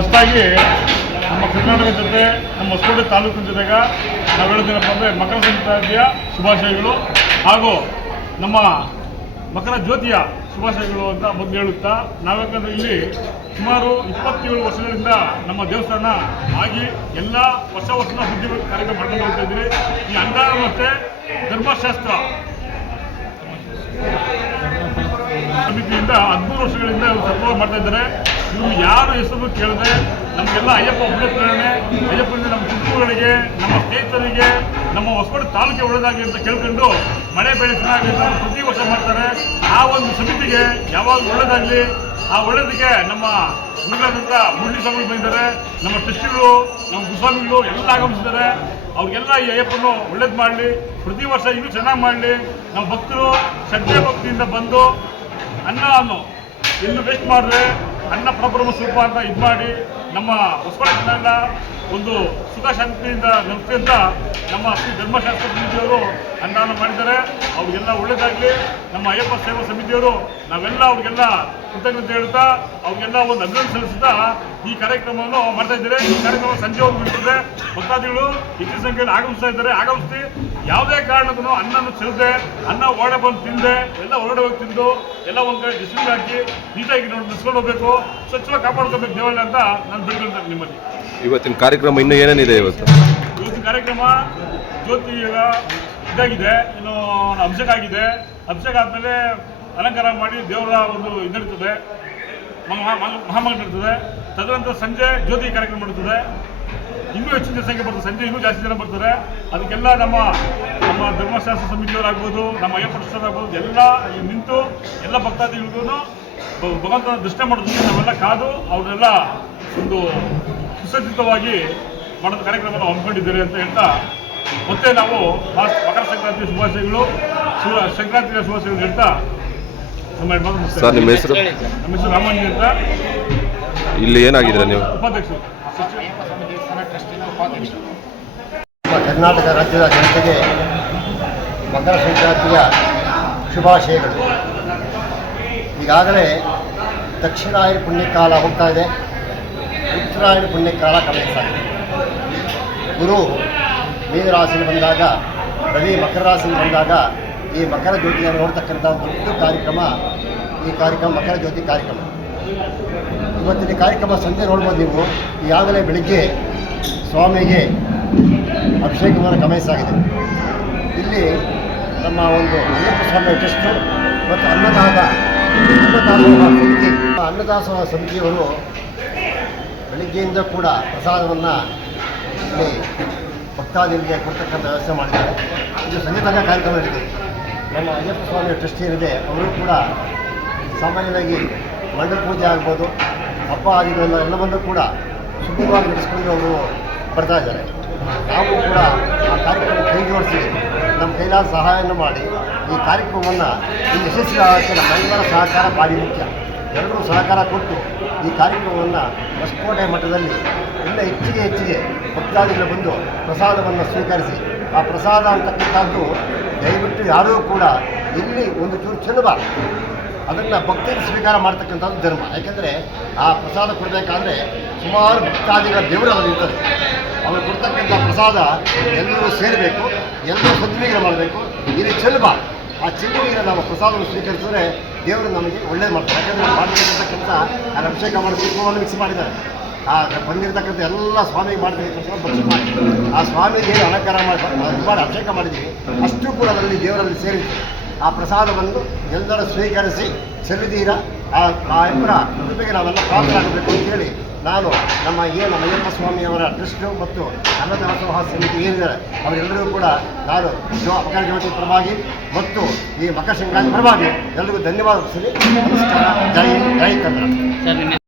ಫಸ್ಟಾಗಿ ನಮ್ಮ ಕರ್ನಾಟಕದ ಜೊತೆ ನಮ್ಮ ಹೊಸಕೋಟೆ ತಾಲೂಕಿನ ಜೊತೆಗೆ ನಾವು ಹೇಳೋದೇನಪ್ಪ ಅಂದರೆ ಮಕರ ಸಂಕ್ರಾಂತಿಯ ಶುಭಾಶಯಗಳು ಹಾಗೂ ನಮ್ಮ ಮಕರ ಜ್ಯೋತಿಯ ಶುಭಾಶಯಗಳು ಅಂತ ಮೊದಲು ಹೇಳುತ್ತಾ ನಾವ್ಯಾಕಂದ್ರೆ ಇಲ್ಲಿ ಸುಮಾರು 27 ವರ್ಷಗಳಿಂದ ನಮ್ಮ ದೇವಸ್ಥಾನ ಆಗಿ ಎಲ್ಲ ವರ್ಷ ಬುದ್ಧಿ ಕಾರ್ಯಕ್ರಮ ಮಾಡ್ಕೊಂಡು ಹೋಗ್ತಾ ಇದ್ದೀರಿ. ಈ ಅಂಗಾರ ಮತ್ತು ಧರ್ಮಶಾಸ್ತ್ರ ಸಮಿತಿಯಿಂದ 13 ವರ್ಷಗಳಿಂದ ಇವರು ಸತ್ವ ಮಾಡ್ತಾ ಇದ್ದಾರೆ. ಇವರು ಯಾರು ಹೆಸರು ಕೇಳಿದ್ರೆ ನಮಗೆಲ್ಲ ಅಯ್ಯಪ್ಪ ಒಬ್ಬನೇ ಪ್ರೇರಣೆ, ಅಯ್ಯಪ್ಪನಿಂದ ನಮ್ಮ ಕುಟುಂಬಗಳಿಗೆ, ನಮ್ಮ ಸ್ನೇಹಿತರಿಗೆ, ನಮ್ಮ ಹೊಸಕೋಟೆ ತಾಲೂಕಿಗೆ ಒಳ್ಳೆದಾಗಲಿ ಅಂತ ಕೇಳ್ಕೊಂಡು ಮಳೆ ಬೆಳೆ ಚೆನ್ನಾಗಲಿ ಅಂತ ಪ್ರತಿ ವರ್ಷ ಮಾಡ್ತಾರೆ. ಆ ಒಂದು ಸಮಿತಿಗೆ ಯಾವಾಗ ಒಳ್ಳೆದಾಗಲಿ, ಆ ಒಳ್ಳೆದಕ್ಕೆ ನಮ್ಮ ಗುರುಗಳಾದಂಥ ಮುರಳಿ ಸ್ವಾಮಿಗಳು ಬಂದಿದ್ದಾರೆ, ನಮ್ಮ ಟ್ರಸ್ಟಿಗಳು, ನಮ್ಮ ಗುರುಸ್ವಾಮಿಗಳು ಎಲ್ಲ ಆಗಮಿಸಿದ್ದಾರೆ. ಅವ್ರಿಗೆಲ್ಲ ಈ ಅಯ್ಯಪ್ಪನ್ನು ಒಳ್ಳೇದು ಮಾಡಲಿ, ಪ್ರತಿ ವರ್ಷ ಇನ್ನೂ ಚೆನ್ನಾಗಿ ಮಾಡಲಿ. ನಮ್ಮ ಭಕ್ತರು ಶ್ರದ್ಧೆ ಭಕ್ತಿಯಿಂದ ಬಂದು ಅನ್ನವನ್ನು ಎಲ್ಲೂ ವೇಸ್ಟ್ ಮಾಡಿದ್ರೆ ಅನ್ನ ಪರಬ್ರಹ್ಮ ಸ್ವರೂಪ ಅಂತ ಇದು ಮಾಡಿ ನಮ್ಮ ಹೊಸಕೋಟೆ ಜನ ಒಂದು ಸುಖ ಶಾಂತಿಯಿಂದ ನೆಲೆಸಿ ಅಂತ ನಮ್ಮ ಶ್ರೀ ಧರ್ಮಶಾಸ್ತ್ರ ಸಮಿತಿಯವರು ಅನ್ನವನ್ನು ಮಾಡಿದ್ದಾರೆ. ಅವ್ರಿಗೆಲ್ಲ ಒಳ್ಳೆಯದಾಗಲಿ. ನಮ್ಮ ಅಯ್ಯಪ್ಪ ಸೇವಾ ಸಮಿತಿಯವರು ನಾವೆಲ್ಲ ಅವ್ರಿಗೆಲ್ಲ ಕೃತಜ್ಞತೆ ಹೇಳ್ತಾ ಅವ್ರಿಗೆಲ್ಲ ಒಂದು ಅಭಿನಂದನೆ ಸಲ್ಲಿಸ್ತಾ ಈ ಕಾರ್ಯಕ್ರಮವನ್ನು ಮಾಡ್ತಾ ಇದ್ದಾರೆ. ಈ ಕಾರ್ಯಕ್ರಮ ಸಂಜೆವರೆಗೂ ಇರ್ತದೆ. ಭಕ್ತಾದಿಗಳು ಹೆಚ್ಚಿನ ಸಂಖ್ಯೆಯಲ್ಲಿ ಆಗಮಿಸಿ ಯಾವುದೇ ಕಾರಣಕ್ಕೂ ಅನ್ನನ್ನು ಚೆಲ್ಲದೆ, ಅನ್ನ ಹೊರಗಡೆ ಬಂದು ತಿಂದೆ, ಎಲ್ಲ ಹೊರಗಡೆ ಹೋಗಿ ತಿಂದು ಎಲ್ಲ ಒಂದು ಕಡೆ ಡಿಸ್ಟ್ರಿಕ್ ಹಾಕಿ ನೀಟಾಗಿ ನಿಲ್ಸ್ಕೊಂಡು ಹೋಗಬೇಕು, ಸ್ವಚ್ಛವಾಗಿ ಕಾಪಾಡ್ಕೋಬೇಕು ದೇವಾಲಯ ಅಂತ ನಾನು ಬೇಡ್ಕೊಳ್ತೇನೆ ನಿಮ್ಮಲ್ಲಿ. ಇವತ್ತಿನ ಕಾರ್ಯಕ್ರಮ ಇನ್ನೂ ಏನೇನಿದೆ? ಇವತ್ತಿನ ಕಾರ್ಯಕ್ರಮ ಜ್ಯೋತಿ ಇದಾಗಿದೆ, ಇನ್ನು ಅಭಿಷೇಕ ಆಗಿದೆ. ಅಭಿಷೇಕ ಆದಮೇಲೆ ಅಲಂಕಾರ ಮಾಡಿ ದೇವರ ಒಂದು ಇದಿರ್ತದೆ, ಮಹಾಮಂಗಳ ಇರ್ತದೆ. ತದನಂತರ ಸಂಜೆ ಜ್ಯೋತಿ ಕಾರ್ಯಕ್ರಮ ಇರ್ತದೆ. ಇನ್ನೂ ಹೆಚ್ಚಿನ ಸಂಖ್ಯೆ ಬರ್ತದೆ, ಸಂಜೆ ಇನ್ನೂ ಜಾಸ್ತಿ ಜನ ಬರ್ತಾರೆ. ಅದಕ್ಕೆಲ್ಲ ನಮ್ಮ ಧರ್ಮಶಾಸ್ತ್ರ ಸಮಿತಿಯವರಾಗ್ಬೋದು, ನಮ್ಮ ಅಯ್ಯಪ್ಪ ಟ್ರಸ್ಟರಾಗ್ಬೋದು ಎಲ್ಲ ಇಲ್ಲಿ ನಿಂತು ಎಲ್ಲ ಭಕ್ತಾದಿಗಳಿಗೂ ಭಗವಂತನ ದರ್ಶನ ಮಾಡೋದಕ್ಕೆ ನಾವೆಲ್ಲ ಕಾದು ಅವರೆಲ್ಲ ಒಂದು ಸುಸಜ್ಜಿತವಾಗಿ ಮಾಡೋದು ಕಾರ್ಯಕ್ರಮವನ್ನು ಹಮ್ಮಿಕೊಂಡಿದ್ದಾರೆ ಅಂತ ಹೇಳ್ತಾ ಮತ್ತೆ ನಾವು ಮಕರ ಸಂಕ್ರಾಂತಿಯ ಶುಭಾಶಯಗಳು, ಸಂಕ್ರಾಂತಿಯ ಶುಭಾಶಯಗಳು ಹೇಳ್ತಾ ನಿಮ್ಮ ಹೆಸರು? ನಮ್ಮ ಹೆಸರು ರಾಮಂಜಿ ಅಂತ. ಇಲ್ಲಿ ಏನಾಗಿದ್ರೆ ನೀವು? ಉಪಾಧ್ಯಕ್ಷರು. ಕರ್ನಾಟಕ ರಾಜ್ಯದ ಜನತೆಗೆ ಮಕರ ಸಂಕ್ರಾಂತಿಯ ಶುಭಾಶಯಗಳು. ಈಗಾಗಲೇ ದಕ್ಷಿಣಾಯನ ಪುಣ್ಯಕಾಲ ಹೋಗ್ತಾ ಇದೆ, ಉತ್ತರಾಯಣ ಪುಣ್ಯಕಾಲ ಕಳೆಯಿಸಾಗಿದೆ. ಗುರು ಮೀನರಾಶಿಗೆ ಬಂದಾಗ, ರವಿ ಮಕರ ರಾಶಿಗೆ ಬಂದಾಗ ಈ ಮಕರ ಜ್ಯೋತಿಯನ್ನು ನೋಡ್ತಕ್ಕಂಥ ದೊಡ್ಡ ಕಾರ್ಯಕ್ರಮ ಈ ಕಾರ್ಯಕ್ರಮ ಮಕರ ಜ್ಯೋತಿ ಕಾರ್ಯಕ್ರಮ. ಇವತ್ತಿನ ಕಾರ್ಯಕ್ರಮ ಸಂಜೆ ನೋಡ್ಬೋದು ನೀವು. ಈಗಾಗಲೇ ಬೆಳಿಗ್ಗೆ ಸ್ವಾಮಿಗೆ ಅಭಿಷೇಕವನ್ನು ಗಮನಿಸಾಗಿದೆ. ಇಲ್ಲಿ ನಮ್ಮ ಒಂದು ಅಯ್ಯಪ್ಪ ಸ್ವಾಮಿ ಟ್ರಸ್ಟು ಮತ್ತು ಅನ್ನದಾಸೋಹ ಸಮಿತಿಯವರು ಬೆಳಿಗ್ಗೆಯಿಂದ ಕೂಡ ಪ್ರಸಾದವನ್ನು ಇಲ್ಲಿ ಭಕ್ತಾದಿಗಳಿಗೆ ಕೊಡ್ತಕ್ಕಂಥ ವ್ಯವಸ್ಥೆ ಮಾಡಿದ್ದಾರೆ. ಇದು ಸಂಜೆ ತನಕ ಕಾರ್ಯಕ್ರಮ ನಡೀತದೆ. ನಮ್ಮ ಅಯ್ಯಪ್ಪ ಸ್ವಾಮಿ ಟ್ರಸ್ಟ್ ಏನಿದೆ ಅವರು ಕೂಡ ಸಾಮಾನ್ಯವಾಗಿ ಮಂಡಲ ಪೂಜೆ ಆಗ್ಬೋದು, ಹಬ್ಬ ಆದಿಗಳೆಲ್ಲ ಎಲ್ಲವನ್ನೂ ಕೂಡ ಸುಗಮವಾಗಿ ನಡೆಸ್ಕೊಂಡು ಅವರು ಬರ್ತಾ ಇದ್ದಾರೆ. ನಾವು ಕೂಡ ಆ ಕಾರ್ಯಕ್ರಮ ಕೈ ಜೋಡಿಸಿ ನಮ್ಮ ಕೈಲಾದ ಸಹಾಯವನ್ನು ಮಾಡಿ ಈ ಕಾರ್ಯಕ್ರಮವನ್ನು ಇಲ್ಲಿ ಯಶಸ್ವಿ ಆಗೋಕ್ಕೆ ನಮ್ಮೆಲ್ಲರ ಸಹಕಾರ ಭಾರಿ ಮುಖ್ಯ. ಎಲ್ಲರೂ ಸಹಕಾರ ಕೊಟ್ಟು ಈ ಕಾರ್ಯಕ್ರಮವನ್ನು ಹೊಸಕೋಟೆ ಮಠದಲ್ಲಿ ಎಲ್ಲ ಹೆಚ್ಚಿಗೆ ಭಕ್ತಾದಿಗಳು ಬಂದು ಪ್ರಸಾದವನ್ನು ಸ್ವೀಕರಿಸಿ, ಆ ಪ್ರಸಾದ ಅಂತಕ್ಕಂಥದ್ದು ದಯವಿಟ್ಟು ಯಾರೂ ಕೂಡ ಇಲ್ಲಿ ಒಂದು ಚೂರು ಚೆಲ್ಲಬಾರ್ದು. ಅದನ್ನು ಭಕ್ತಿಯಿಂದ ಸ್ವೀಕಾರ ಮಾಡ್ತಕ್ಕಂಥದ್ದು ಧರ್ಮ. ಯಾಕೆಂದರೆ ಆ ಪ್ರಸಾದ ಕೊಡಬೇಕಾದ್ರೆ ಸುಮಾರು ಭಕ್ತಾದಿಗಳ ಬೆವರು ಅಲ್ಲಿ ಇರ್ತದೆ. ಅವರು ಕೊಡ್ತಕ್ಕಂಥ ಪ್ರಸಾದ ಎಲ್ಲರೂ ಸೇರಬೇಕು, ಎಲ್ಲರೂ ಸದ್ವಿಗ್ರಹ ಮಾಡಬೇಕು, ಇಲ್ಲಿ ಚೆಲ್ಲಬಾರ್ದು. ಆ ಚೆಲ್ಲುವಿಗೆ ನಾವು ಪ್ರಸಾದವನ್ನು ಸ್ವೀಕರಿಸಿದ್ರೆ ದೇವರು ನಮಗೆ ಒಳ್ಳೇದು ಮಾಡ್ತಾರೆ. ಯಾಕಂದರೆ ಮಾಡಿರ್ತಕ್ಕಂಥ ಕೆಲಸ ಅಲ್ಲಿ ಅಭಿಷೇಕ ಮಾಡಿ ಕುಂಕುಮವನ್ನು ಮಿಕ್ಸ್ ಮಾಡಿದ್ದಾರೆ. ಆ ಬಂದಿರತಕ್ಕಂಥ ಎಲ್ಲ ಸ್ವಾಮಿಗೆ ಮಾಡಿರ್ತಕ್ಕಂಥ ಭಕ್ಷ್ಯ ಮಾಡಿ ಆ ಸ್ವಾಮಿಗೆ ಅಲಂಕಾರ ಮಾಡಿ ಅಭಿಷೇಕ ಮಾಡಿದ್ದೀವಿ, ಅಷ್ಟು ಕೂಡ ಅದರಲ್ಲಿ ದೇವರಲ್ಲಿ ಸೇರಿತ್ತು. ಆ ಪ್ರಸಾದವನ್ನು ಎಲ್ಲರೂ ಸ್ವೀಕರಿಸಿ ಚೆಲ್ಲಿದೀರ ಆ ಅಯ್ಯಪ್ಪನ ಕೃಪೆಗೆ ನಾವೆಲ್ಲ ಪಾತ್ರರಾಗಬೇಕು ಅಂತೇಳಿ ನಾನು ನಮ್ಮ ಅಯ್ಯಪ್ಪ ಸ್ವಾಮಿಯವರ ಟ್ರಸ್ಟು ಮತ್ತು ಅನ್ನದಾಸೋಹ ಸಮಿತಿ ಏನಿದ್ದಾರೆ ಅವರೆಲ್ಲರಿಗೂ ಕೂಡ ನಾನು ಮಕರ ಜ್ಯೋತಿ ಪರವಾಗಿ ಮತ್ತು ಈ ಮಕರ ಸಂಕ್ರಾಂತಿ ಪರವಾಗಿ ಎಲ್ಲರಿಗೂ ಧನ್ಯವಾದ. ನಮಸ್ಕಾರ. ಜೈ ಕನ್ನಡ.